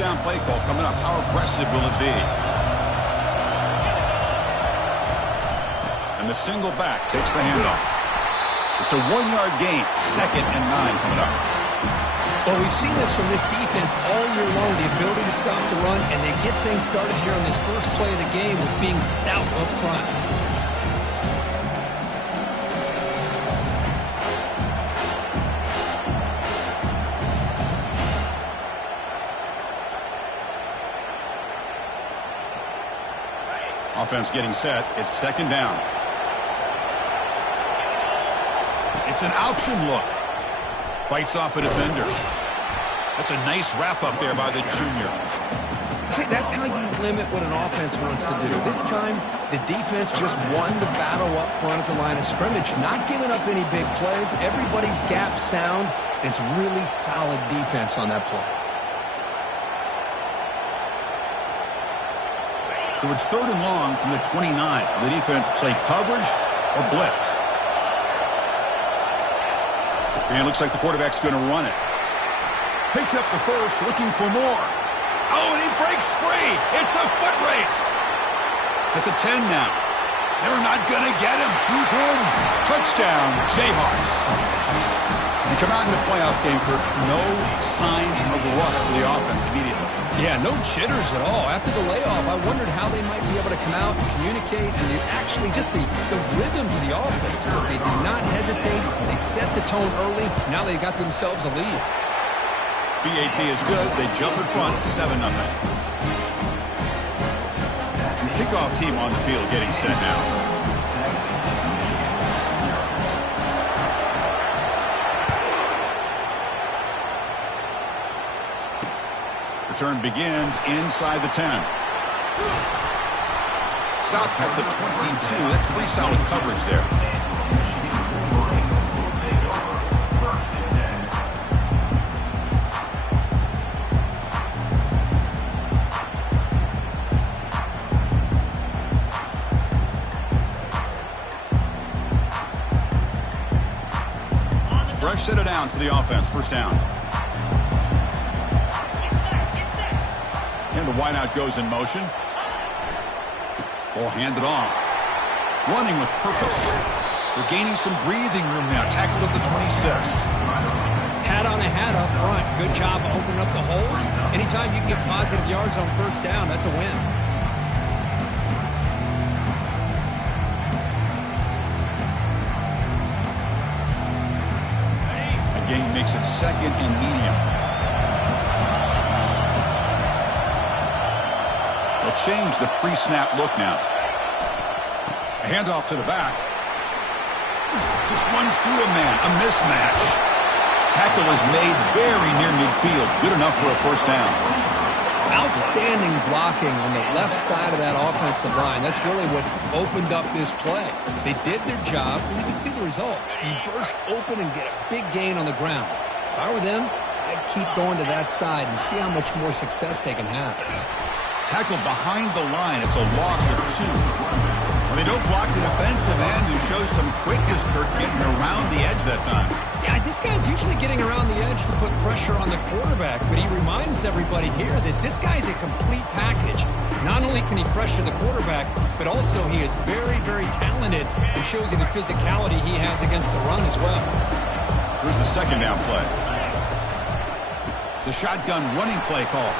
down play call coming up. How aggressive will it be? And the single back takes the handoff. It's a 1-yard gain. 2nd and 9 coming up. Well, we've seen this from this defense all year long, the ability to stop the run, and they get things started here on this first play of the game with being stout up front. Offense getting set. It's 2nd down. It's an option look. Fights off a defender. That's a nice wrap-up there by the junior. See, that's how you limit what an offense wants to do. This time, the defense just won the battle up front at the line of scrimmage, not giving up any big plays. Everybody's gap sound, and it's really solid defense on that play. So it's 3rd and long from the 29. The defense play coverage or blitz. And it looks like the quarterback's going to run it. Picks up the first, looking for more. Oh, and he breaks free. It's a foot race. At the 10 now. They're not going to get him. He's in. Touchdown, Jayhawks. And come out in the playoff game, Kirk. No signs of rust for the offense immediately. Yeah, no jitters at all. After the layoff, I wondered how they might be able to come out and communicate, and actually just the rhythm to the offense. But they did not hesitate. They set the tone early. Now they got themselves a lead. BAT is good. They jump in front, 7-0. Kickoff team on the field getting set now. Return begins inside the 10. Stop at the 22. That's pretty solid coverage there. Fresh set of downs for the offense. 1st down. And the wideout goes in motion. Ball handed off. Running with purpose. They're gaining some breathing room now. Tackled at the 26. Hat on a hat up front. Good job opening up the holes. Anytime you can get positive yards on 1st down, that's a win. Again, makes it 2nd and medium. Change the pre-snap look now. A handoff to the back. Just runs through a man. A mismatch. Tackle is made very near midfield. Good enough for a 1st down. Outstanding blocking on the left side of that offensive line. That's really what opened up this play. They did their job, and you can see the results. You burst open and get a big gain on the ground. If I were them, I'd keep going to that side and see how much more success they can have. Tackled behind the line. It's a loss of 2. Well, they don't block the defensive end, who shows some quickness, Kirk, getting around the edge that time. Yeah, this guy's usually getting around the edge to put pressure on the quarterback, but he reminds everybody here that this guy's a complete package. Not only can he pressure the quarterback, but also he is very, very talented and shows you the physicality he has against the run as well. Here's the 2nd down play. The shotgun running play call.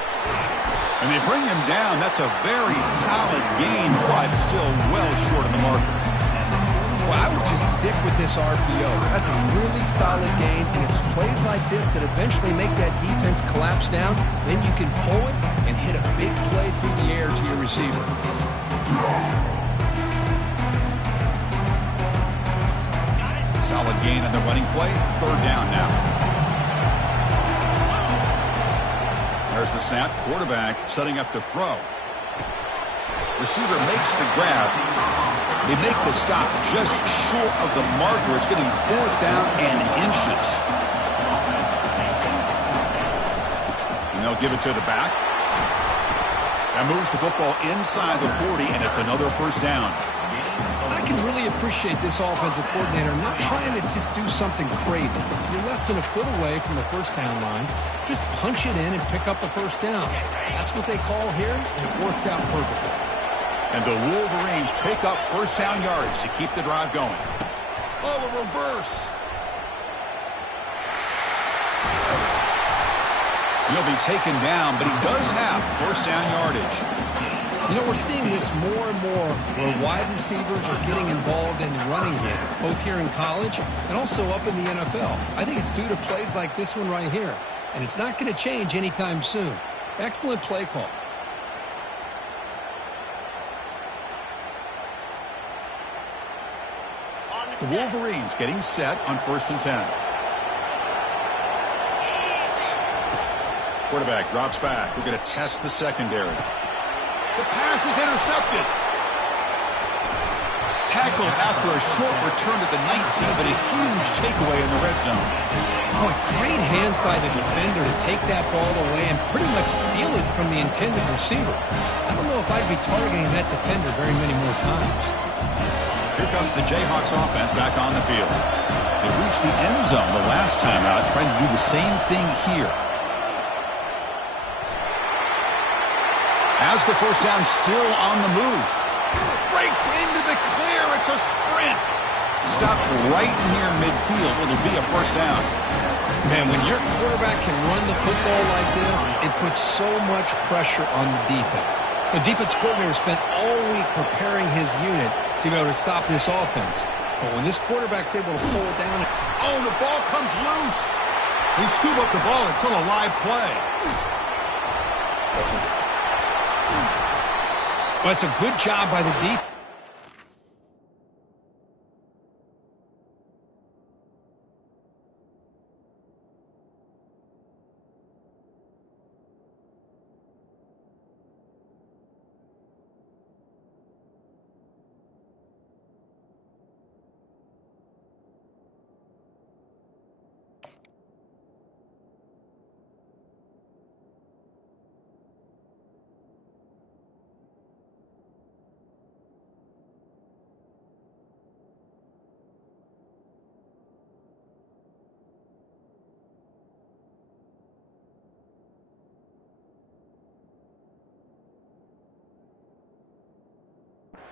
And they bring him down. That's a very solid gain, but still well short of the marker. Well, I would just stick with this RPO. That's a really solid gain, and it's plays like this that eventually make that defense collapse down. Then you can pull it and hit a big play through the air to your receiver. Solid gain on the running play. 3rd down now. There's the snap. Quarterback setting up to throw. Receiver makes the grab. They make the stop just short of the marker. It's getting 4th down and inches. And they'll give it to the back. That moves the football inside the 40, and it's another 1st down. I can really appreciate this offensive coordinator not trying to just do something crazy. You're less than a foot away from the first down line. Just punch it in and pick up a first down. That's what they call here, and it works out perfectly. And the Wolverines pick up first down yardage to keep the drive going. Oh, a reverse. He'll be taken down, but he does have first down yardage. You know, we're seeing this more and more where wide receivers are getting involved in the running game, both here in college and also up in the NFL. I think it's due to plays like this one right here, and it's not going to change anytime soon. Excellent play call. The Wolverines getting set on 1st and 10. Quarterback drops back. We're going to test the secondary. The pass is intercepted. Tackled after a short return to the 19, but a huge takeaway in the red zone. Boy, great hands by the defender to take that ball away and pretty much steal it from the intended receiver. I don't know if I'd be targeting that defender very many more times. Here comes the Jayhawks offense back on the field. They reached the end zone the last time out, trying to do the same thing here. Has the first down still on the move. Breaks into the clear. It's a sprint. Stopped right near midfield. It'll be a first down. Man, when your quarterback can run the football like this, it puts so much pressure on the defense. The defense coordinator spent all week preparing his unit to be able to stop this offense. But when this quarterback's able to pull it down... Oh, the ball comes loose. They scoop up the ball. It's still a live play. Well, it's a good job by the defense.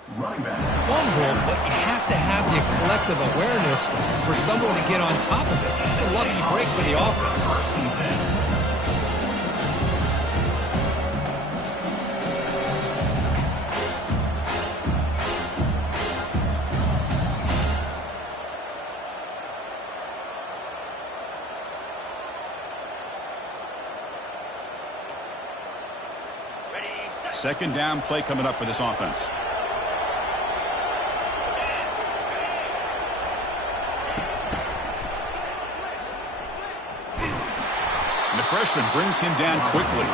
Fumble, but you have to have the collective awareness for someone to get on top of it. It's a lucky break for the offense. Second down play coming up for this offense. The freshman brings him down quickly.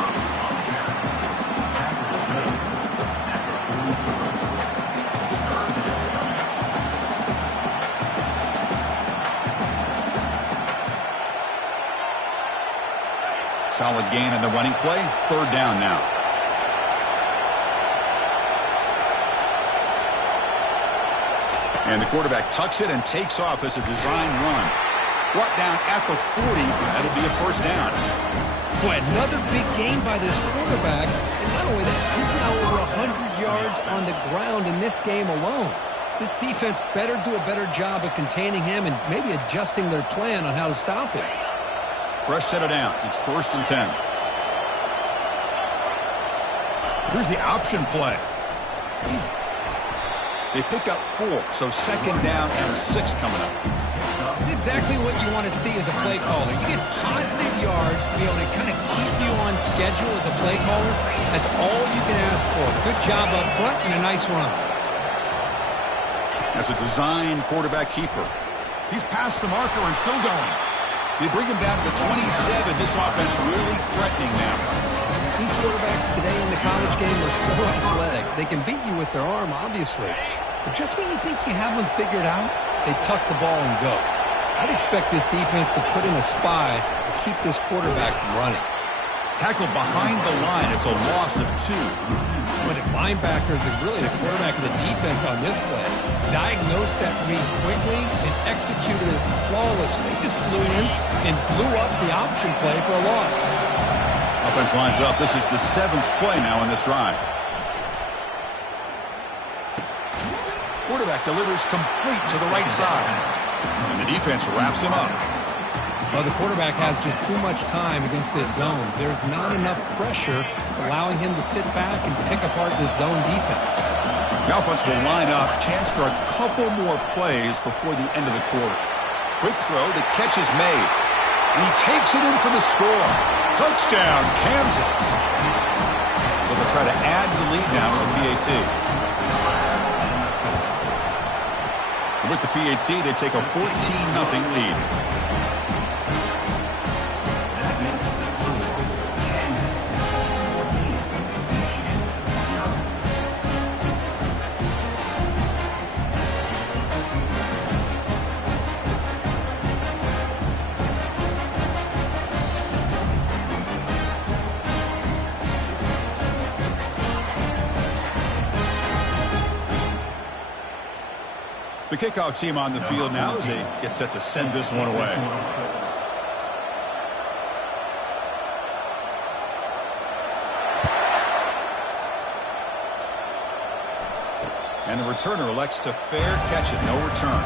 Solid gain in the running play. Third down now. And the quarterback tucks it and takes off as a design run. Brought down at the 40. That'll be a first down. Boy, another big gain by this quarterback. And not only that, he's now over 100 yards on the ground in this game alone. This defense better do a better job of containing him and maybe adjusting their plan on how to stop him. Fresh set of downs. It's 1st and 10. Here's the option play. They pick up 4, so second down and 6 coming up. It's exactly what you want to see as a play caller. You get positive yards to be able to kind of keep you on schedule as a play caller. That's all you can ask for. Good job up front and a nice run. As a design quarterback keeper. He's past the marker and still going. They bring him down to the 27. This offense really threatening now. These quarterbacks today in the college game are so athletic. They can beat you with their arm, obviously. But just when you think you have them figured out, they tuck the ball and go. I'd expect this defense to put in a spy to keep this quarterback from running. Tackled behind the line. It's a loss of 2. But the linebackers and really the quarterback of the defense on this play diagnosed that read quickly and executed it flawlessly. Just flew in and blew up the option play for a loss. Offense lines up. This is the 7th play now in this drive. Quarterback delivers complete to the right side. And the defense wraps him up. Well, the quarterback has just too much time against this zone. There's not enough pressure to allowing him to sit back and pick apart this zone defense. The offense will line up. Chance for a couple more plays before the end of the quarter. Quick throw. The catch is made. And he takes it in for the score. Touchdown, Kansas. They'll try to add to the lead now with the PAT. With the PAT, they take a 14-0 lead. The kickoff team on the field now as they get set to send this one away. And the returner elects to fair catch it. No return.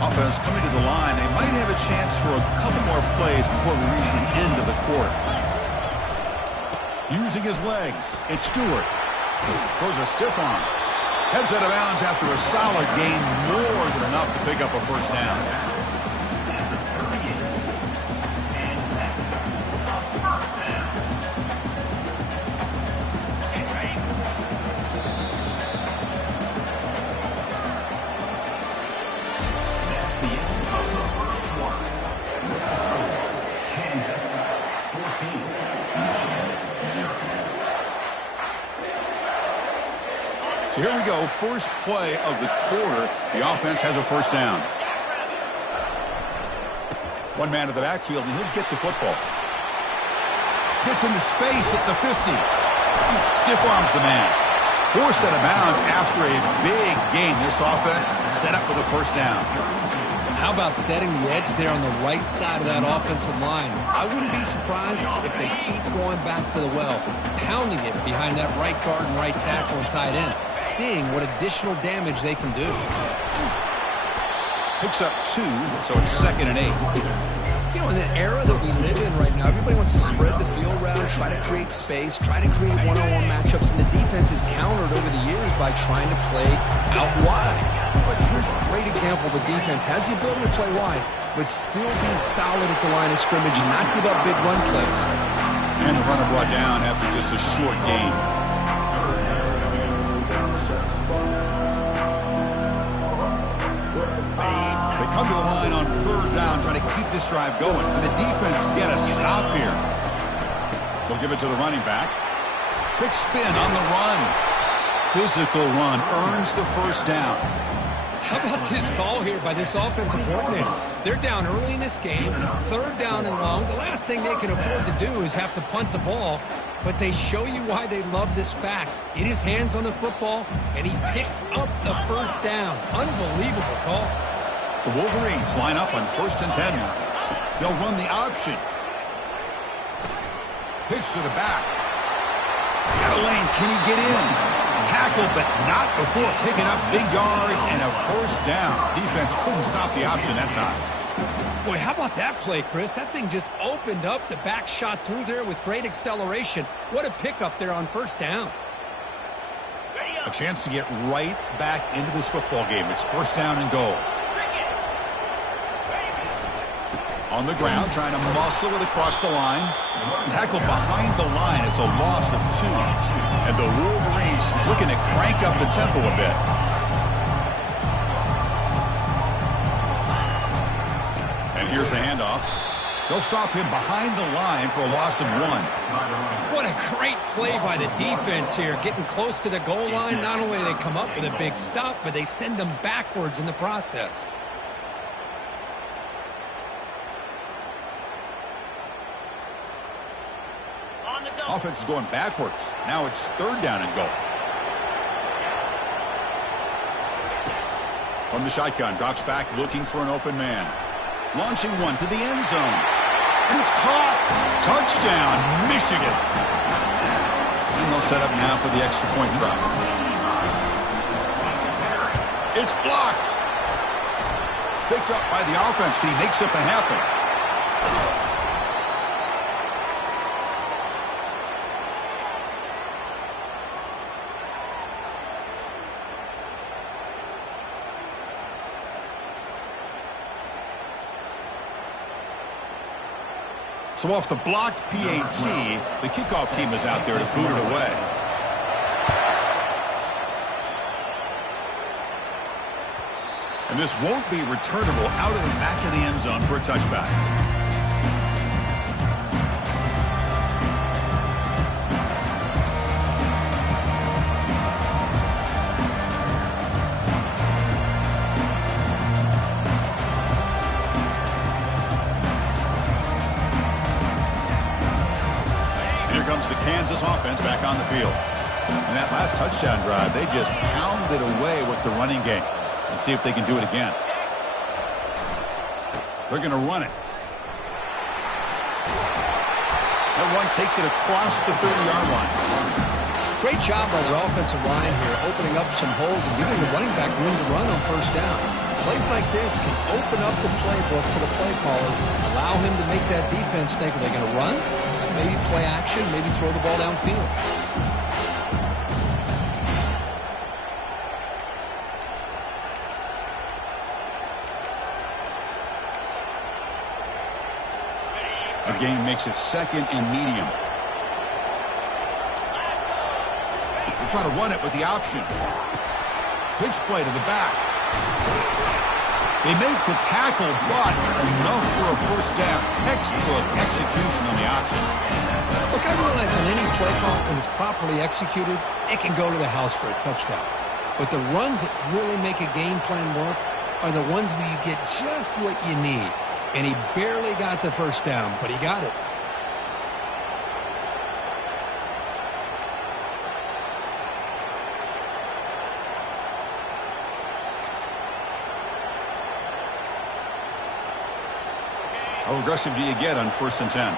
Offense coming to the line. They might have a chance for a couple more plays before we reach the end of the quarter. Using his legs, it's Stewart. Throws a stiff arm. Heads out of bounds after a solid gain, more than enough to pick up a first down. So here we go, first play of the quarter. The offense has a first down. One man to the backfield, and he'll get the football. Gets into space at the 50. Stiff arms the man. Forced out of bounds after a big gain. This offense set up with a first down. How about setting the edge there on the right side of that offensive line? I wouldn't be surprised if they keep going back to the well, pounding it behind that right guard and right tackle and tight end, seeing what additional damage they can do. Picks up 2, so it's 2nd and 8. You know, in the era that we live in right now, everybody wants to spread the field around, try to create space, try to create one-on-one matchups, and the defense is countered over the years by trying to play out wide. But here's a great example. The defense has the ability to play wide, but still be solid at the line of scrimmage and not give up big run plays. And the runner brought down after just a short gain. They come to the line on 3rd down, trying to keep this drive going. Can the defense get a stop here? They'll give it to the running back. Quick spin on the run. Physical run earns the first down. How about this call here by this offensive coordinator? They're down early in this game, 3rd down and long. The last thing they can afford to do is have to punt the ball, but they show you why they love this back. Get his hands on the football, and he picks up the first down. Unbelievable call. The Wolverines line up on 1st and 10 now. They'll run the option. Pitch to the back. Got a lane. Can he get in? Tackled, but not before picking up big yards and a first down. Defense couldn't stop the option that time. Boy, how about that play, Chris? That thing just opened up. The back shot through there with great acceleration. What a pickup there on 1st down. A chance to get right back into this football game. It's 1st down and goal. On the ground, trying to muscle it across the line. Tackled behind the line. It's a loss of 2. And the Wolverines looking to crank up the tempo a bit. And here's the handoff. They'll stop him behind the line for a loss of 1. What a great play by the defense here. Getting close to the goal line, not only do they come up with a big stop, but they send them backwards in the process. Offense is going backwards. Now it's 3rd down and goal. From the shotgun, drops back looking for an open man. Launching one to the end zone. And it's caught. Touchdown, Michigan. And they'll set up now for the extra point try. It's blocked. Picked up by the offense. Can he make something happen? So off the blocked PAT, the kickoff team is out there to boot it away. And this won't be returnable out of the back of the end zone for a touchback. Comes the Kansas offense back on the field. And that last touchdown drive, they just pounded away with the running game. And see if they can do it again. They're going to run it. That one takes it across the 30-yard line. Great job by the offensive line here, opening up some holes and giving the running back room to run on 1st down. Plays like this can open up the playbook for the play caller, allow him to make that defense think, are they going to run? Maybe play action, maybe throw the ball downfield. A gain makes it 2nd and medium. They try to run it with the option. Pitch play to the back. They make the tackle, but enough for a 1st down. Textbook execution on the option. Look, I realize on any play call, when it's properly executed, it can go to the house for a touchdown. But the runs that really make a game plan work are the ones where you get just what you need. And he barely got the 1st down, but he got it. How aggressive do you get on 1st and 10?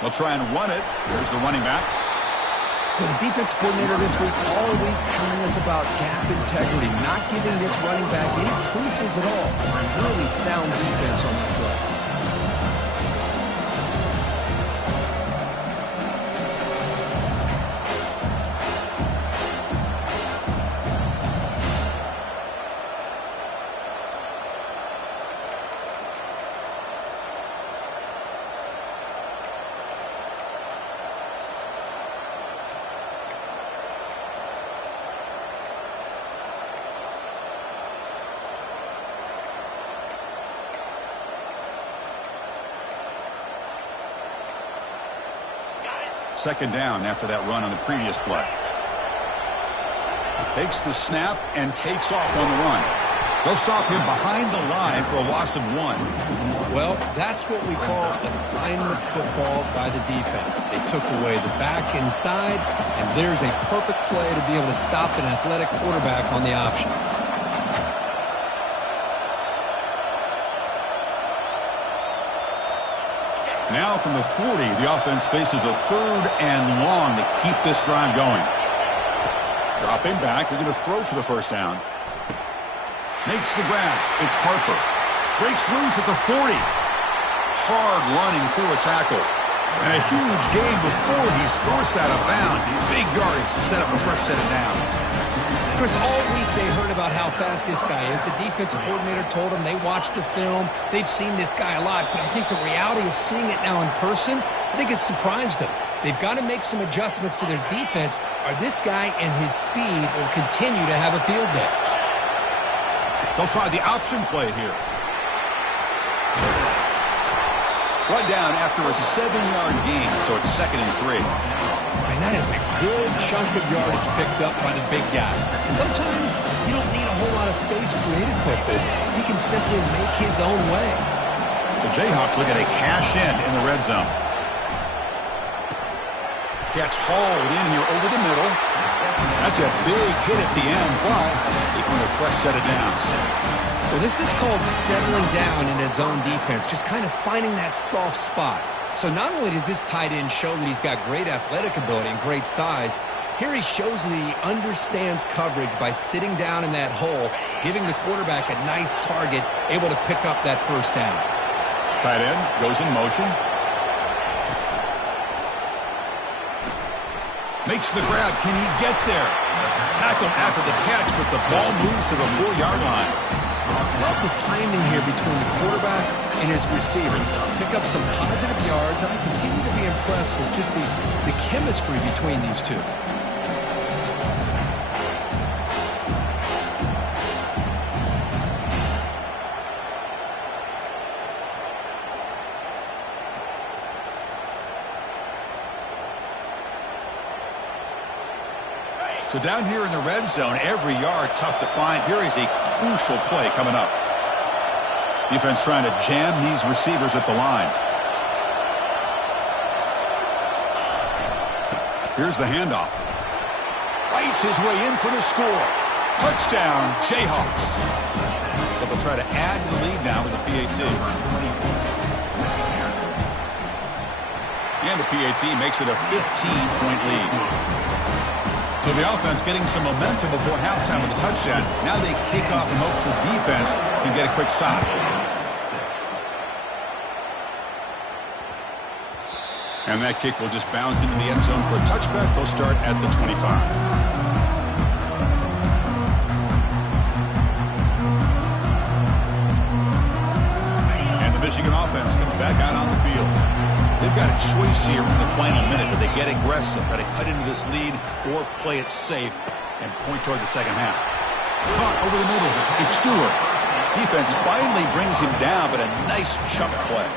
They'll try and run it. There's the running back. Well, the defense coordinator this week all week telling us about gap integrity, not giving this running back any creases at all. Really sound defense on that play. Second down after that run on the previous play. Takes the snap and takes off on the run. They'll stop him behind the line for a loss of 1. Well, that's what we call assignment football by the defense. They took away the back inside, and there's a perfect play to be able to stop an athletic quarterback on the option. Now from the 40, the offense faces a 3rd and long to keep this drive going. Dropping back, they're going to throw for the 1st down. Makes the grab. It's Harper. Breaks loose at the 40. Hard running through a tackle. And a huge gain before he's forced out of bounds. Big yardage to set up a fresh set of downs. Chris, all week they heard about how fast this guy is. The defensive coordinator told them they watched the film. They've seen this guy a lot. But I think the reality of seeing it now in person, I think it's surprised them. They've got to make some adjustments to their defense, or this guy and his speed will continue to have a field day. They'll try the option play here. Run down after a 7-yard gain, so it's 2nd and 3. And that is a good chunk of yardage picked up by the big guy. Sometimes you don't need a whole lot of space created for him. He can simply make his own way. The Jayhawks look at a cash in the red zone. Catch hauled in here over the middle. That's a big hit at the end, but they earn a fresh set of downs. Well, this is called settling down in his own defense, just kind of finding that soft spot. So not only does this tight end show that he's got great athletic ability and great size, here he shows that he understands coverage by sitting down in that hole, giving the quarterback a nice target, able to pick up that first down. Tight end goes in motion. Makes the grab. Can he get there? Tackled after the catch, but the ball moves to the 4-yard line. Love the timing here between the quarterback and his receiver. Pick up some positive yards, and I continue to be impressed with just the chemistry between these two. So down here in the red zone, every yard tough to find. Here is a crucial play coming up. Defense trying to jam these receivers at the line. Here's the handoff. Fights his way in for the score. Touchdown, Jayhawks. But they'll try to add to the lead now with the PAT. And the PAT makes it a 15-point lead. So the offense getting some momentum before halftime with a touchdown. Now they kick off in hopes the defense can get a quick stop. And that kick will just bounce into the end zone for a touchback. They'll start at the 25. And the Michigan offense comes back out on the field. They've got a choice here in the final minute. Do they get aggressive, try to cut into this lead, or play it safe and point toward the second half? Caught over the middle. It's Stewart. Defense finally brings him down, but a nice chunk play.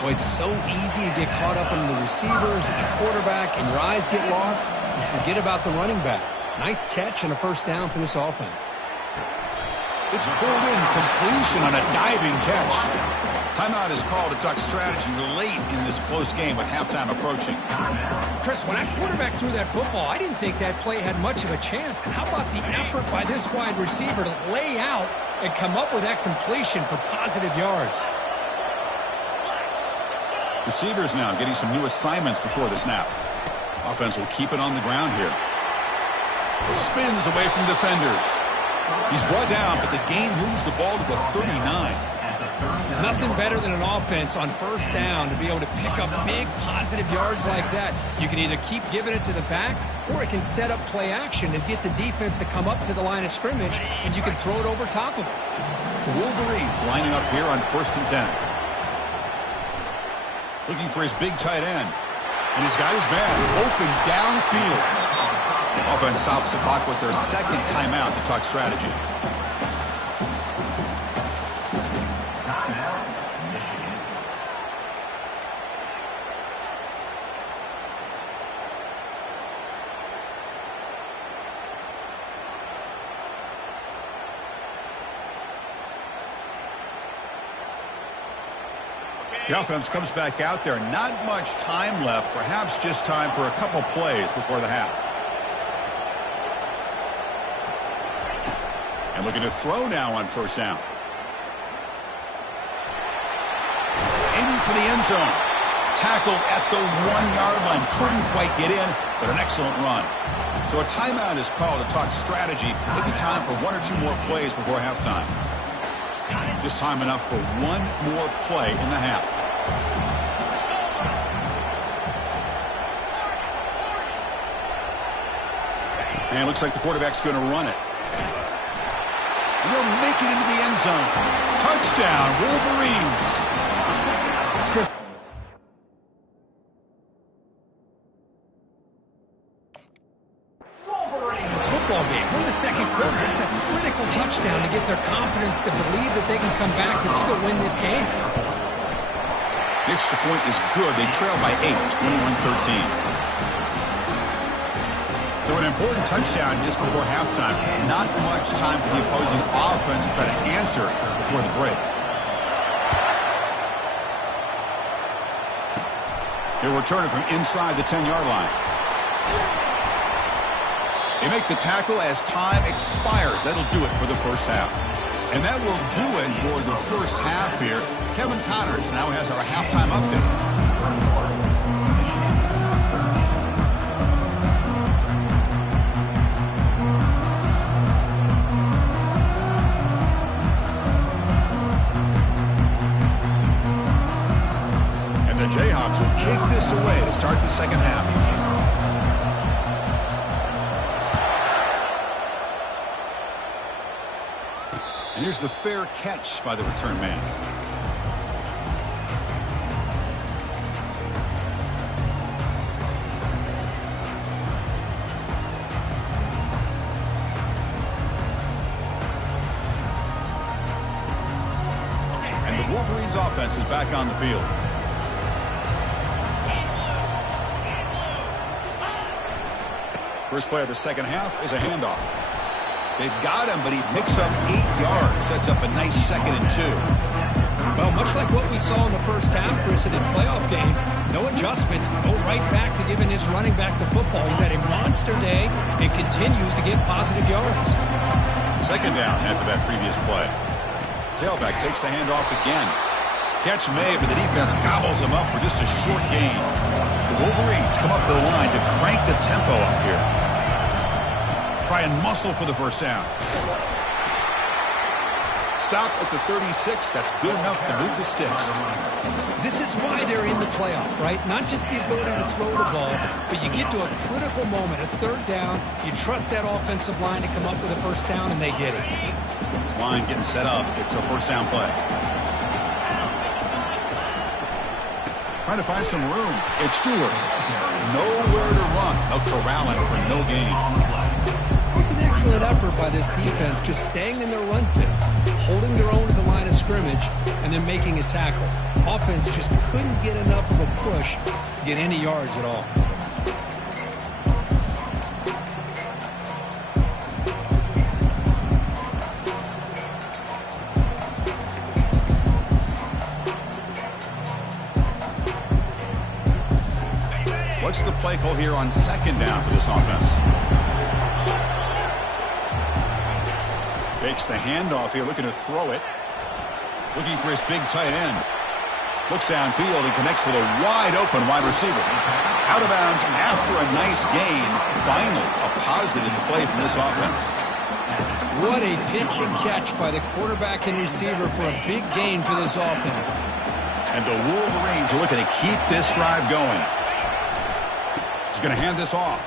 Well, it's so easy to get caught up in the receivers and the quarterback, and your eyes get lost. You forget about the running back. Nice catch and a first down for this offense. It's pulled in, completion on a diving catch. Timeout is called to talk strategy late in this close game with halftime approaching. Chris, when that quarterback threw that football, I didn't think that play had much of a chance. And how about the effort by this wide receiver to lay out and come up with that completion for positive yards? Receivers now getting some new assignments before the snap. Offense will keep it on the ground here. Spins away from defenders. He's brought down, but the gain moves the ball to the 39. Nothing better than an offense on first down to be able to pick up big positive yards like that. You can either keep giving it to the back, or it can set up play action and get the defense to come up to the line of scrimmage, and you can throw it over top of it. The Wolverines lining up here on 1st and 10. Looking for his big tight end. And he's got his man open downfield. The offense stops the clock with their second timeout to talk strategy. The offense comes back out there. Not much time left. Perhaps just time for a couple plays before the half. And looking to throw now on first down. Aiming for the end zone. Tackled at the 1-yard line. Couldn't quite get in, but an excellent run. So a timeout is called to talk strategy. Maybe time for 1 or 2 more plays before halftime. Just time enough for 1 more play in the half. And it looks like the quarterback's going to run it. And they'll make it into the end zone. Touchdown, Wolverines. Chris. football game. We're in the second quarter. It's a critical touchdown to get their confidence to believe that they can come back and still win this game. The extra point is good. They trail by 8, 21-13. So an important touchdown just before halftime. Not much time for the opposing offense to try to answer before the break. He'll return it from inside the 10-yard line. They make the tackle as time expires. That'll do it for the first half. And that will do it for the first half here. Kevin Connors now has our halftime update. Jayhawks will kick this away to start the second half. And here's the fair catch by the return man. And the Wolverines offense is back on the field. First play of the second half is a handoff. They've got him, but he picks up 8 yards. Sets up a nice 2nd and 2. Well, much like what we saw in the first half, Chris, in his playoff game, no adjustments. Go right back to giving his running back the football. He's had a monster day and continues to get positive yards. Second down after that previous play. Tailback takes the handoff again. Catch made, but the defense gobbles him up for just a short gain. The Wolverines come up to the line to crank the tempo up here. Try and muscle for the first down. Stop at the 36. That's good enough to move the sticks. This is why they're in the playoff, right? Not just the ability to throw the ball, but you get to a critical moment, a third down. You trust that offensive line to come up with a first down, and they get it. This line getting set up. It's a first down play. Trying to find some room. It's Stewart. Nowhere to run. They'll corral him for no gain. It was an excellent effort by this defense, just staying in their run fits, holding their own at the line of scrimmage, and then making a tackle. Offense just couldn't get enough of a push to get any yards at all. What's the play call here on second down for this offense? Fakes the handoff here, looking to throw it. Looking for his big tight end. Looks downfield and connects with a wide-open wide receiver. Out of bounds after a nice gain. Finally, a positive play from this offense. What a pitch and catch by the quarterback and receiver for a big gain for this offense. And the Wolverines are looking to keep this drive going. He's going to hand this off.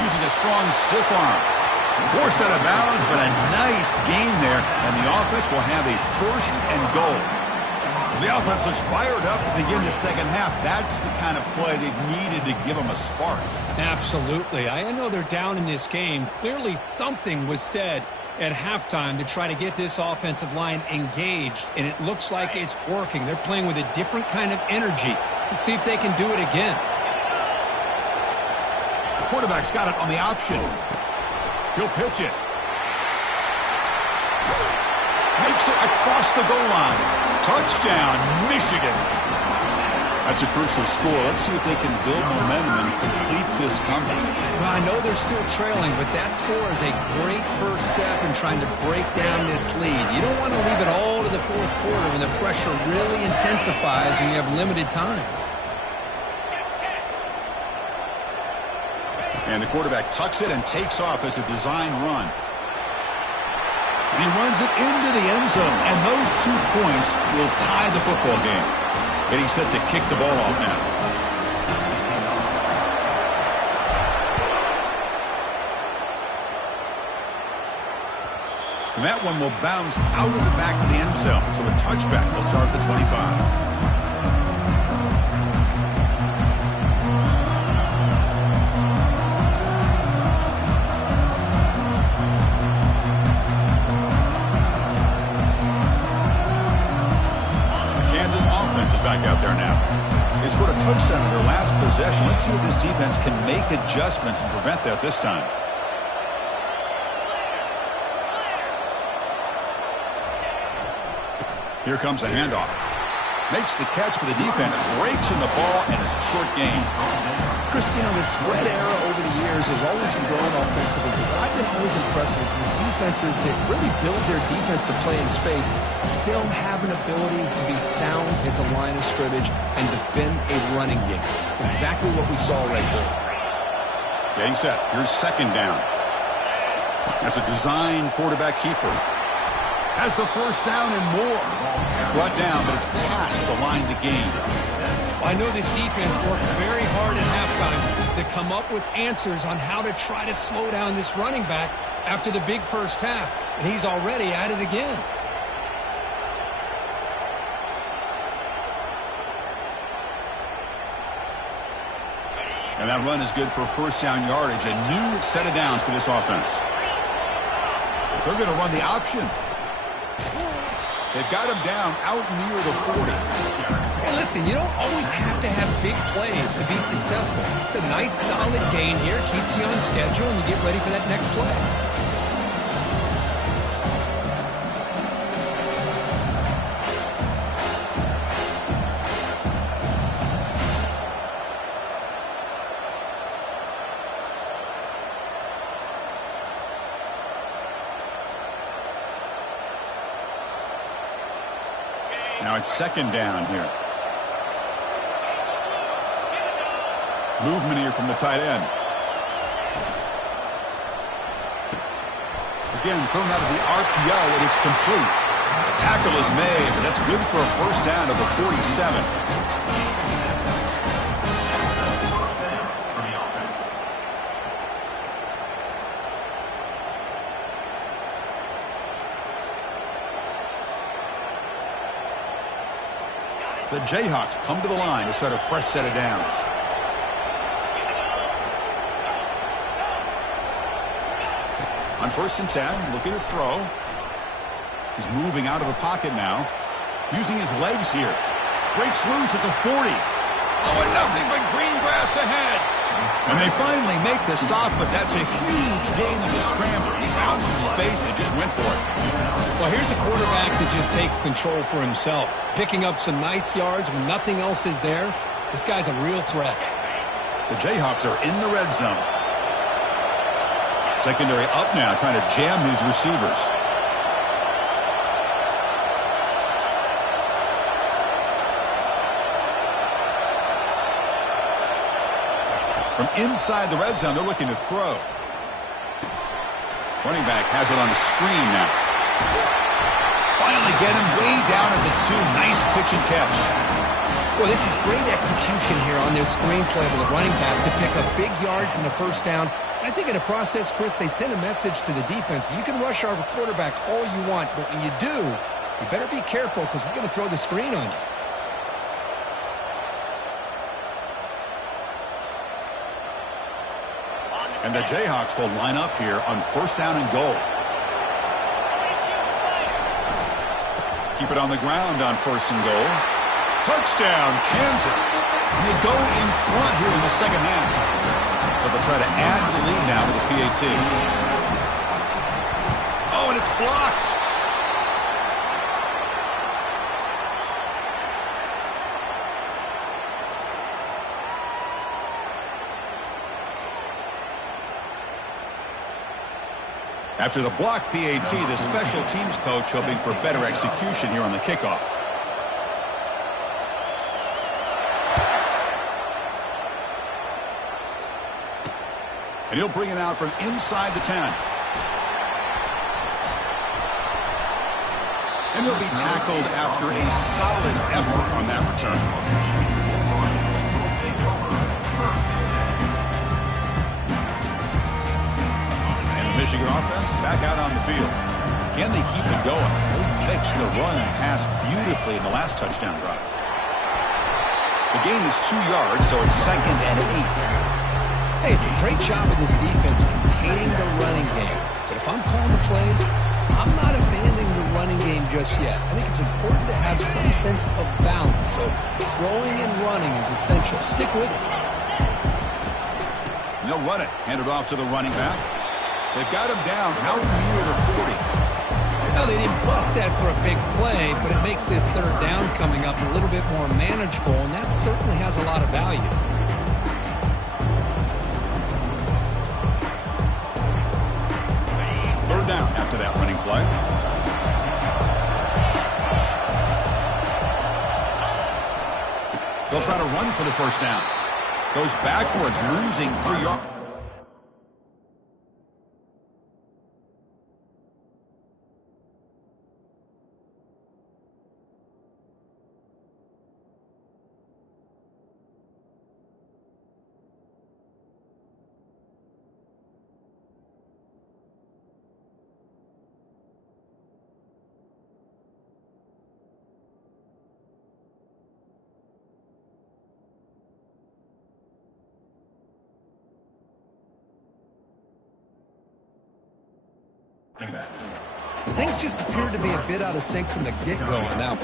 Using a strong stiff arm. Forced out of bounds, but a nice gain there, and the offense will have a first and goal. The offense looks fired up to begin the second half. That's the kind of play they've needed to give them a spark. Absolutely. I know they're down in this game. Clearly something was said at halftime to try to get this offensive line engaged, and it looks like it's working. They're playing with a different kind of energy. Let's see if they can do it again. The quarterback's got it on the option. He'll pitch it. Makes it across the goal line. Touchdown, Michigan. That's a crucial score. Let's see if they can build momentum and complete this comeback. Well, I know they're still trailing, but that score is a great first step in trying to break down this lead. You don't want to leave it all to the fourth quarter when the pressure really intensifies and you have limited time. And the quarterback tucks it and takes off as a design run. And he runs it into the end zone. And those 2 points will tie the football game. Getting set to kick the ball off now. And that one will bounce out of the back of the end zone. So a touchback will start at the 25. quarterback out there now. They scored a touchdown in their last possession. Let's see if this defense can make adjustments and prevent that this time. Here comes a handoff. Makes the catch, but the defense breaks in the ball, and it's a short gain. Cristiano, the spread era over the years has always grown offensively, but I've been always impressed with defenses that really build their defense to play in space, still have an ability to be sound at the line of scrimmage and defend a running game. It's exactly what we saw right there. Getting set. Here's second down. That's a design quarterback keeper. Has the first down and more. Brought down, but it's past the line to gain. I know this defense worked very hard at halftime to come up with answers on how to try to slow down this running back after the big first half, and he's already at it again. And that run is good for first down yardage. A new set of downs for this offense. They're going to run the option. They've got him down out near the 40. Hey, listen, you don't always have to have big plays to be successful. It's a nice, solid gain here. Keeps you on schedule, and you get ready for that next play. Now it's second down here. Movement here from the tight end. Again, thrown out of the RPO, and it's complete. Tackle is made, but that's good for a first down to the 47. The Jayhawks come to the line to start a fresh set of downs. On first and 10, looking to throw. He's moving out of the pocket now. Using his legs here. Breaks loose at the 40. Oh, and nothing but green grass ahead. And they finally make the stop, but that's a huge gain in the scramble. He found some space and just went for it. Well, here's a quarterback that just takes control for himself. Picking up some nice yards when nothing else is there. This guy's a real threat. The Jayhawks are in the red zone. Secondary up now, trying to jam his receivers. From inside the red zone, they're looking to throw. Running back has it on the screen now. Finally get him way down at the 2. Nice pitch and catch. Well, this is great execution here on this screen play to the running back to pick up big yards in the first down. I think in the process, Chris, they send a message to the defense. You can rush our quarterback all you want, but when you do, you better be careful because we're going to throw the screen on you. And the Jayhawks will line up here on first down and goal. Keep it on the ground on first and goal. Touchdown, Kansas. And they go in front here in the second half. But they'll try to add to the lead now with a PAT. Oh, and it's blocked. After the block PAT, the special teams coach hoping for better execution here on the kickoff. And he'll bring it out from inside the 10. And he'll be tackled after a solid effort on that return. Michigan offense back out on the field. Can they keep it going? They mixed the run and pass beautifully in the last touchdown drive. The gain is 2 yards, so it's second and 8. Hey, it's a great job of this defense containing the running game. But if I'm calling the plays, I'm not abandoning the running running game just yet. I think it's important to have some sense of balance. So throwing and running is essential. Stick with it. And they'll run it. Hand it off to the running back. They've got him down out near the 40. Well, they didn't bust that for a big play, but it makes this third down coming up a little bit more manageable, and that certainly has a lot of value. Third down after that running play. They'll try to run for the first down. Goes backwards, losing 3 yards. Things just appear to be a bit out of sync from the get-go. Now,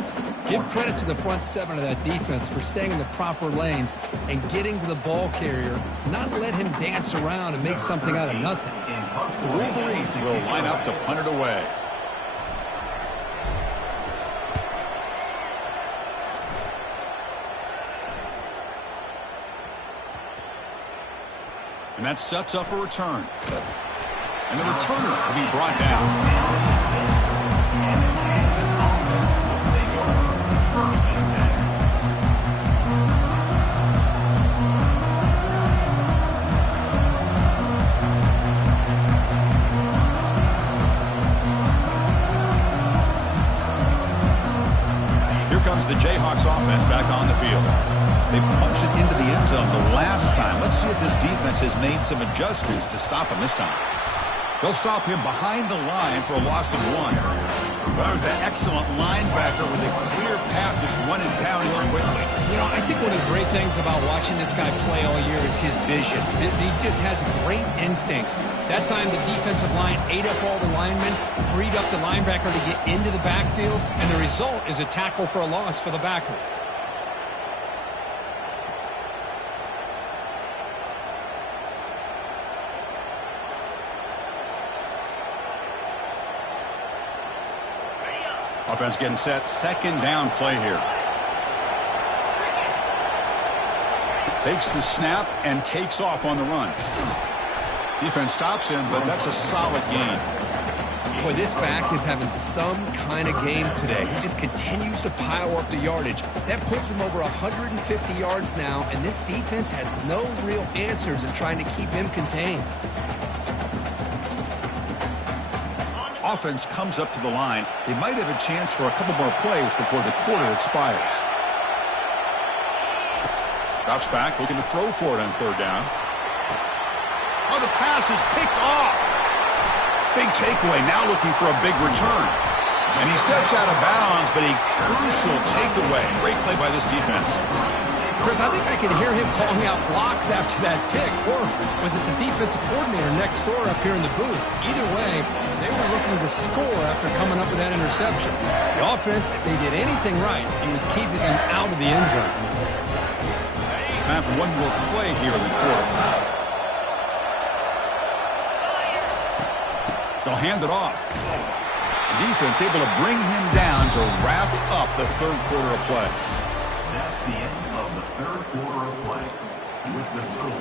give credit to the front seven of that defense for staying in the proper lanes and getting to the ball carrier, not let him dance around and make something out of nothing. The Wolverines will line up to punt it away. And that sets up a return. And the returner will be brought down. Here comes the Jayhawks offense back on the field. They punched it into the end zone the last time. Let's see if this defense has made some adjustments to stop him this time. They'll stop him behind the line for a loss of 1. Well, that was an excellent linebacker with a clear path just running down here quickly. You know, I think one of the great things about watching this guy play all year is his vision. He just has great instincts. That time the defensive line ate up all the linemen, freed up the linebacker to get into the backfield, and the result is a tackle for a loss for the backer. Offense getting set. Second down play here. Takes the snap and takes off on the run. Defense stops him, but that's a solid gain. Boy, this back is having some kind of game today. He just continues to pile up the yardage. That puts him over 150 yards now, and this defense has no real answers in trying to keep him contained. Offense comes up to the line. They might have a chance for a couple more plays before the quarter expires. Drops back, looking to throw for it on third down. Oh, the pass is picked off. Big takeaway, now looking for a big return. And he steps out of bounds, but a crucial takeaway. Great play by this defense. Chris, I think I can hear him calling out blocks after that pick. Or was it the defensive coordinator next door up here in the booth? Either way, they were looking to score after coming up with that interception. The offense, if they did anything right, it was keeping them out of the end zone. Time for one more play here in the quarter. They'll hand it off. The defense able to bring him down to wrap up the third quarter of play. That's the end of the third quarter of play. With the score,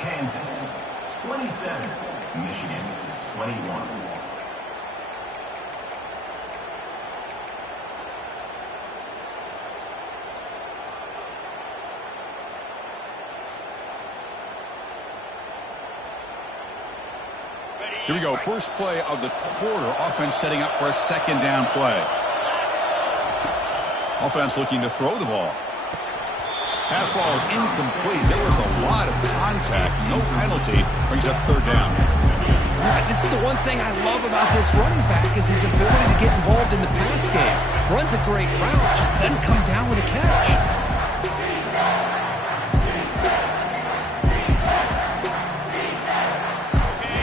Kansas 27, Michigan 21. Here we go. First play of the quarter. Offense setting up for a second down play. Offense looking to throw the ball. Pass ball is incomplete. There was a lot of contact. No penalty. Brings up third down. Yeah, this is the one thing I love about this running back is his ability to get involved in the pass game. Runs a great route, just doesn't come down with a catch.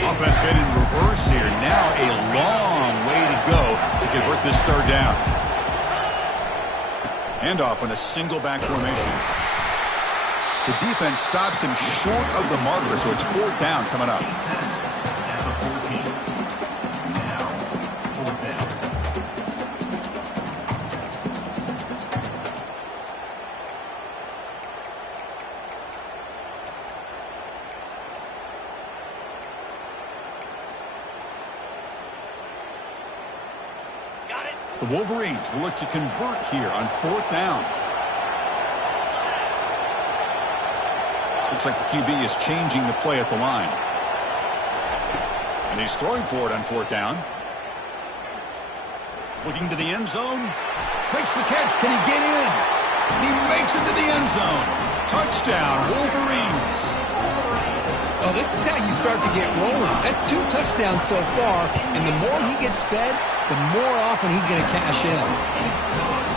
Offense been in reverse here. Now a long way to go to convert convert this third down. Handoff in a single back formation. The defense stops him short of the marker, so it's fourth down coming up. At the 14. Now, fourth down. The Wolverines will look to convert here on fourth down. Looks like the QB is changing the play at the line. And he's throwing for it on fourth down. Looking to the end zone. Makes the catch. Can he get in? He makes it to the end zone. Touchdown, Wolverines. Oh, this is how you start to get rolling. That's 2 touchdowns so far, and the more he gets fed, the more often he's going to cash in.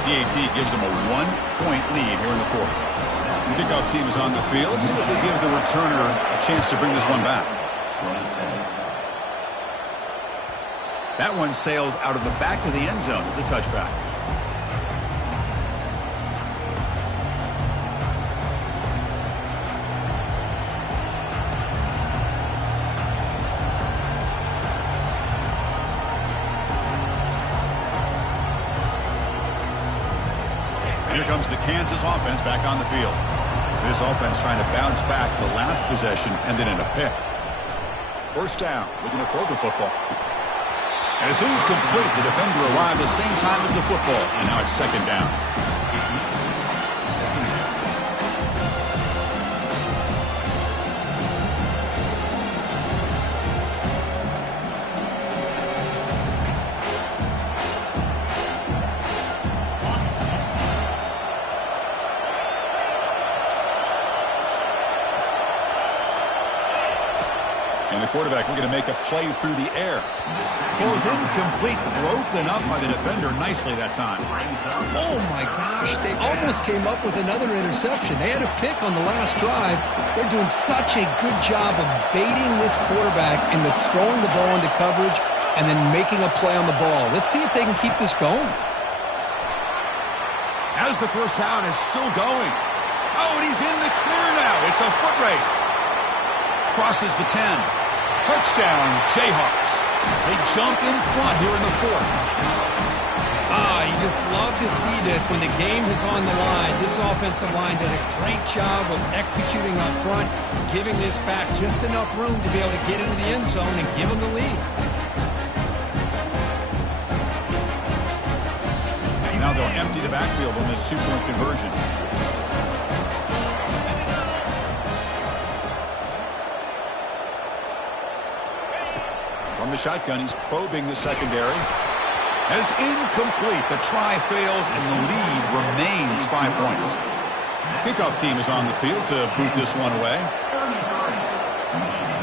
PAT gives him a 1-point lead here in the fourth. The kickoff team is on the field. See if they give the returner a chance to bring this one back. 27. That one sails out of the back of the end zone with the touchback. Here comes the Kansas offense back on the field. This offense trying to bounce back the last possession and then in a pick. First down, looking to throw the football. And it's incomplete. The defender arrived the same time as the football, and now it's second down. And the quarterback looking to make a play through the air. Ball is incomplete, broken up by the defender nicely that time. Oh, my gosh. They almost came up with another interception. They had a pick on the last drive. They're doing such a good job of baiting this quarterback into throwing the ball into coverage and then making a play on the ball. Let's see if they can keep this going. As the first down is still going. Oh, and he's in the clear now. It's a foot race. Crosses the 10. Touchdown, Jayhawks. They jump in front here in the fourth. You just love to see this when the game is on the line. This offensive line does a great job of executing up front, giving this back just enough room to be able to get into the end zone and give them the lead. Now they'll empty the backfield on this two-point conversion. From the shotgun, he's probing the secondary. And it's incomplete. The try fails, and the lead remains 5 points. Kickoff team is on the field to boot this one away. 33. Michigan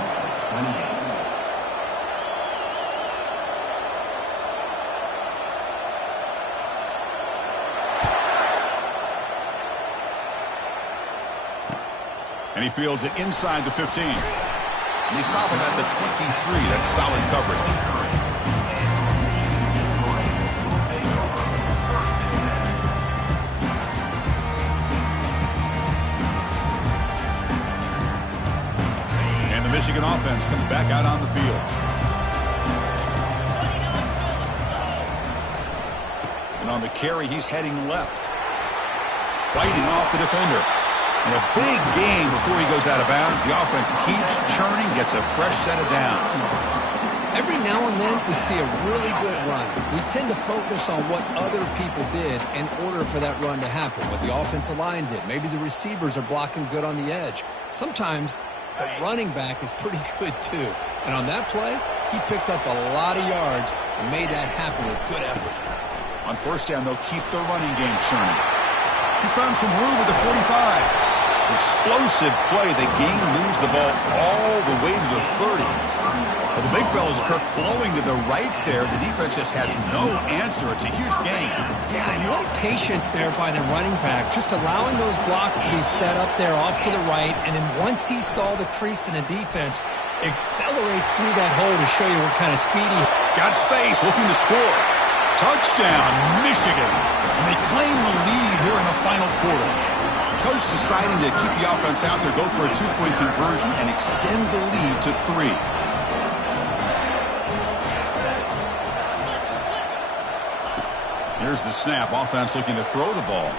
28. And he fields it inside the 15. And they stop him at the 23. That's solid coverage. And the Michigan offense comes back out on the field. And on the carry, he's heading left. Fighting off the defender. And a big game before he goes out of bounds. The offense keeps churning, gets a fresh set of downs. Every now and then we see a really good run. We tend to focus on what other people did in order for that run to happen, what the offensive line did. Maybe the receivers are blocking good on the edge. Sometimes the running back is pretty good too. And on that play, he picked up a lot of yards and made that happen with good effort. On first down, they'll keep the running game churning. He's found some room with the 45. Explosive play. The game moves the ball all the way to the 30. But the big fella's Kirk flowing to the right there. The defense just has no answer. It's a huge gain. Yeah, and what patience there by the running back. Just allowing those blocks to be set up there off to the right. And then once he saw the crease in the defense, accelerates through that hole to show you what kind of speed he has. Got space, looking to score. Touchdown, Michigan. And they claim the lead here in the final quarter. Coach deciding to keep the offense out there, go for a two-point conversion, and extend the lead to 3. Here's the snap. Offense looking to throw the ball.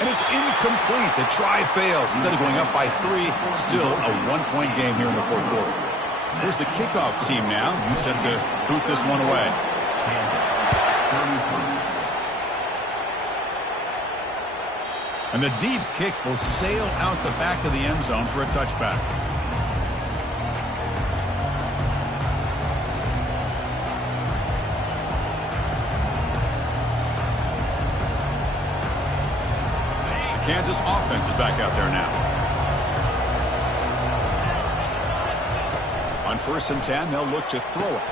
And it's incomplete. The try fails. Instead of going up by 3, still a one-point game here in the fourth quarter. Here's the kickoff team now. Who's set to boot this one away. And the deep kick will sail out the back of the end zone for a touchback. The Kansas offense is back out there now. On 1st and 10, they'll look to throw it.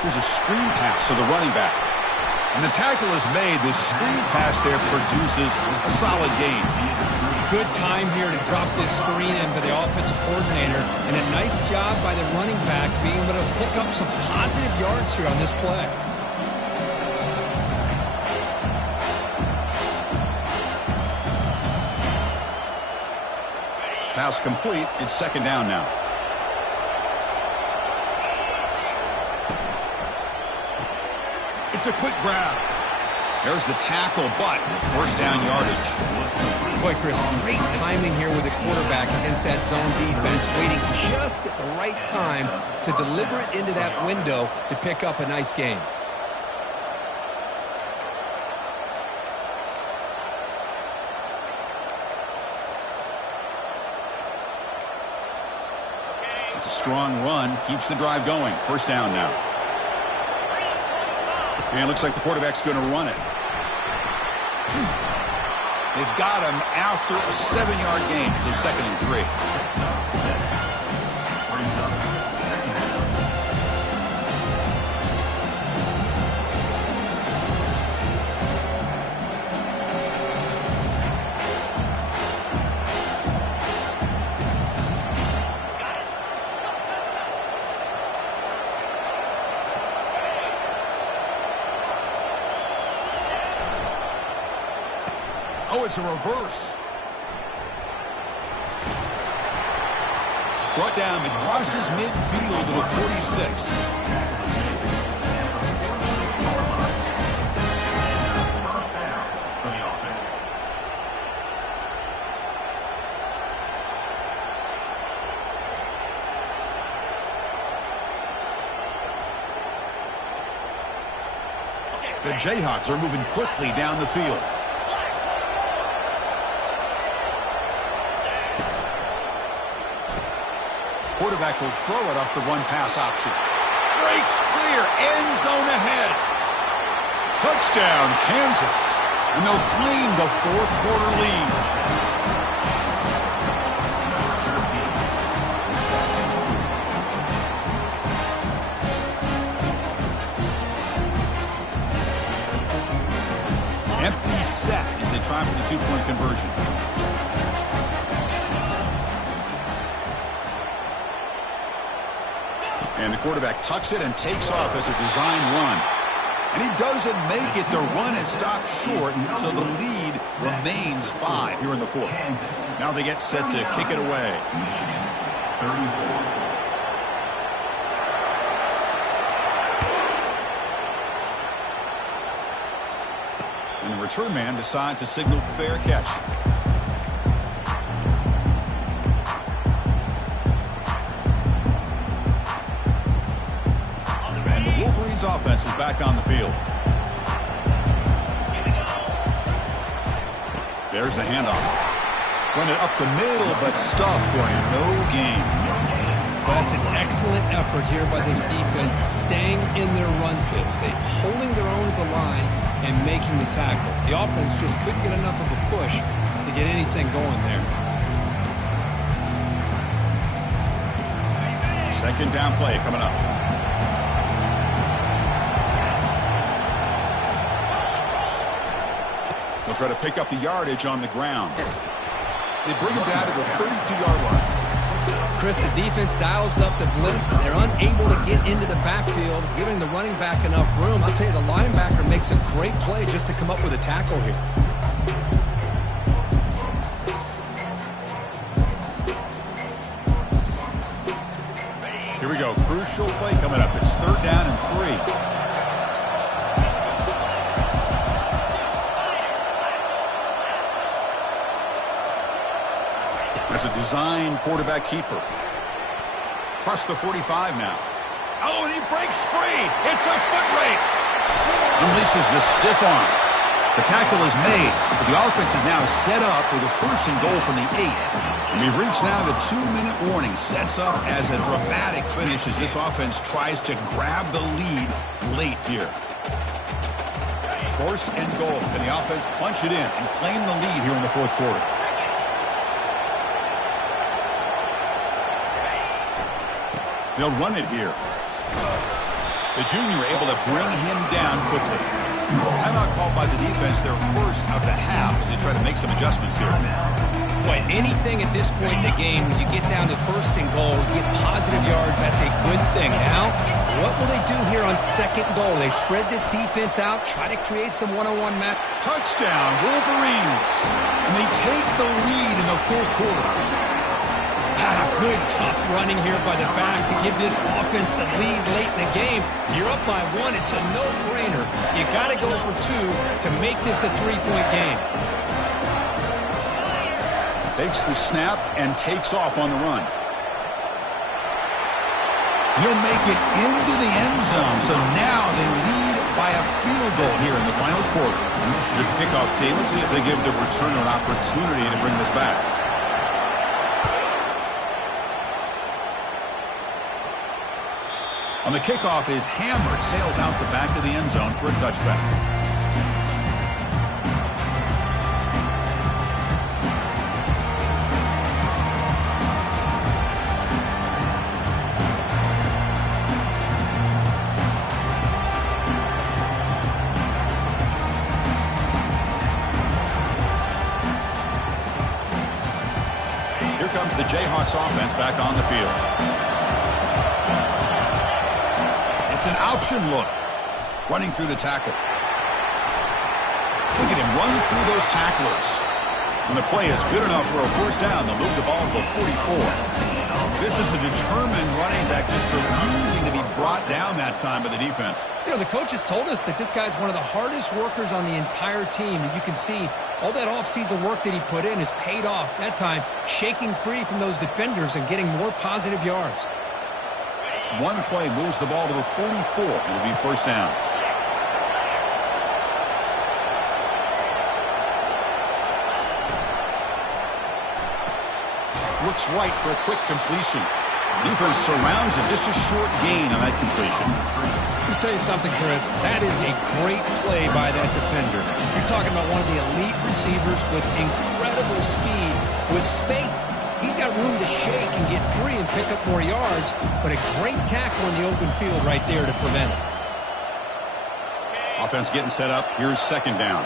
Here's a screen pass to the running back. And the tackle is made. The screen pass there produces a solid gain. Good time here to drop this screen in by the offensive coordinator. And a nice job by the running back being able to pick up some positive yards here on this play. Pass complete. It's 2nd down now. It's a quick grab. There's the tackle, but 1st down yardage. Boy, Chris, great timing here with the quarterback against that zone defense, waiting just at the right time to deliver it into that window to pick up a nice gain. It's a strong run, keeps the drive going. 1st down now. And it looks like the quarterback's going to run it. They've got him after a 7-yard gain, so 2nd and 3. Oh, it's a reverse. Brought down, it crosses midfield to the 46. The Jayhawks are moving quickly down the field. Quarterback will throw it off the run-pass option. Breaks clear, end zone ahead. Touchdown, Kansas. And they'll claim the fourth quarter lead. Empty set as they try for the two-point conversion. And the quarterback tucks it and takes off as a design run. And he doesn't make it. The run is stopped short, so the lead remains 5 here in the fourth. Now they get set to kick it away. And the return man decides to signal fair catch. Offense is back on the field. There's the handoff. Run it up the middle, but stuffed for no gain. Well, that's an excellent effort here by this defense, staying in their run fits. They holding their own at the line and making the tackle. The offense just couldn't get enough of a push to get anything going there. 2nd down play coming up. They'll try to pick up the yardage on the ground. They bring him down to the 32-yard line. Chris, the defense dials up the blitz. They're unable to get into the backfield, giving the running back enough room. I'll tell you, the linebacker makes a great play just to come up with a tackle here. Here we go. Crucial play coming up. It's 3rd down and 3. That's a design quarterback keeper. Across the 45 now. Oh, and he breaks free. It's a foot race. Unleashes the stiff arm. The tackle is made, but the offense is now set up with a 1st and goal from the 8. And we've reached now the 2-minute warning. Sets up as a dramatic finish as this offense tries to grab the lead late here. 1st and goal. Can the offense punch it in and claim the lead here in the 4th quarter? They'll run it here. The junior able to bring him down quickly. Timeout called by the defense, their 1st of the half as they try to make some adjustments here. Boy, anything at this point in the game, when you get down to 1st and goal, you get positive yards, that's a good thing. Now, what will they do here on 2nd goal? They spread this defense out, try to create some one-on-one match. Touchdown, Wolverines. And they take the lead in the 4th quarter. Good, tough running here by the back to give this offense the lead late in the game. You're up by 1. It's a no-brainer. You got to go for 2 to make this a 3-point game. Takes the snap and takes off on the run. He'll make it into the end zone, so now they lead by a field goal here in the final quarter. Here's the kickoff team. Let's see if they give the returner an opportunity to bring this back. On the kickoff is hammered, sails out the back of the end zone for a touchback. Here comes the Jayhawks offense back on the field. It's an option look. Running through the tackle. Look at him run through those tacklers. And the play is good enough for a 1st down. They'll move the ball to the 44. This is a determined running back just refusing to be brought down that time by the defense. You know, the coaches told us that this guy's one of the hardest workers on the entire team. And you can see all that offseason work that he put in has paid off. That time, shaking free from those defenders and getting more positive yards. One play moves the ball to the 44. It'll be 1st down. Looks right for a quick completion. Defense surrounds it. Just a short gain on that completion. Let me tell you something, Chris. That is a great play by that defender. You're talking about one of the elite receivers with incredible speed, with space. He's got room to shake and get free and pick up more yards, but a great tackle in the open field right there to prevent it. Offense getting set up. Here's 2nd down.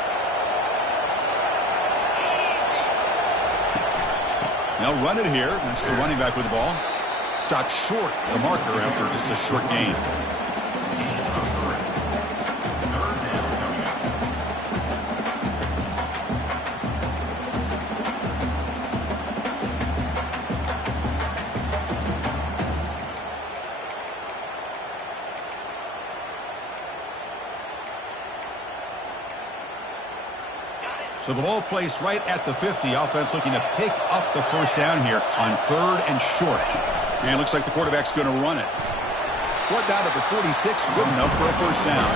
They'll run it here. That's the running back with the ball. Stopped short the marker after just a short gain. So the ball placed right at the 50. Offense looking to pick up the 1st down here on 3rd and short. And it looks like the quarterback's going to run it. Brought down at the 46, good enough for a 1st down.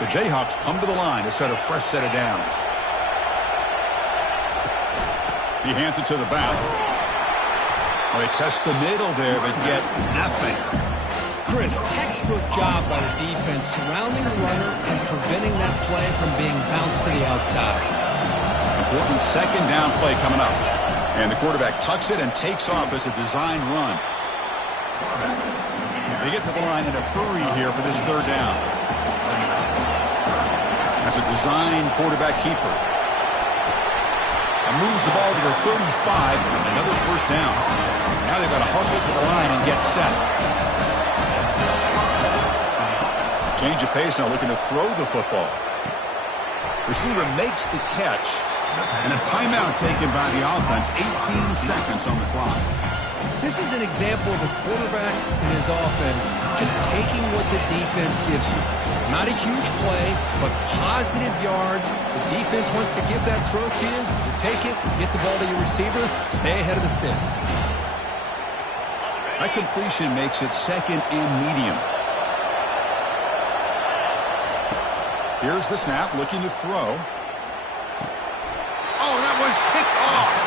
The Jayhawks come to the line to set a fresh set of downs. He hands it to the back. Well, they test the middle there, but get nothing. Chris, textbook job by the defense surrounding the runner and preventing that play from being bounced to the outside. Important 2nd down play coming up. And the quarterback tucks it and takes off as a design run. They get to the line in a hurry here for this third down. That's a design quarterback keeper. And moves the ball to the 35. Another first down. Now they've got to hustle to the line and get set. Change of pace now, looking to throw the football. Receiver makes the catch. And a timeout taken by the offense. 18 seconds on the clock. This is an example of a quarterback and his offense just taking what the defense gives you. Not a huge play, but positive yards. The defense wants to give that throw to you. You take it, get the ball to your receiver, stay ahead of the sticks. That completion makes it second and medium. Here's the snap, looking to throw. Oh, that one's picked off.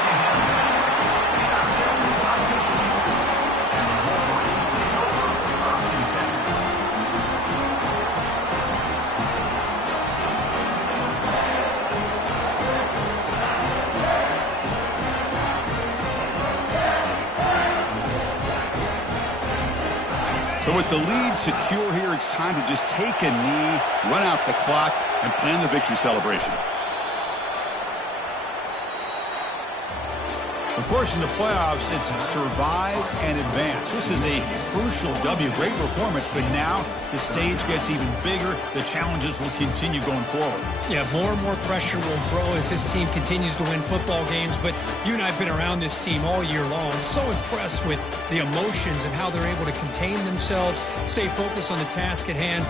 So with the lead secure here, it's time to just take a knee, run out the clock, and plan the victory celebration. Of course, in the playoffs, it's survive and advance. This is a crucial W. Great performance, but now the stage gets even bigger. The challenges will continue going forward. Yeah, more and more pressure will grow as this team continues to win football games. But you and I have been around this team all year long. So impressed with the emotions and how they're able to contain themselves, stay focused on the task at hand.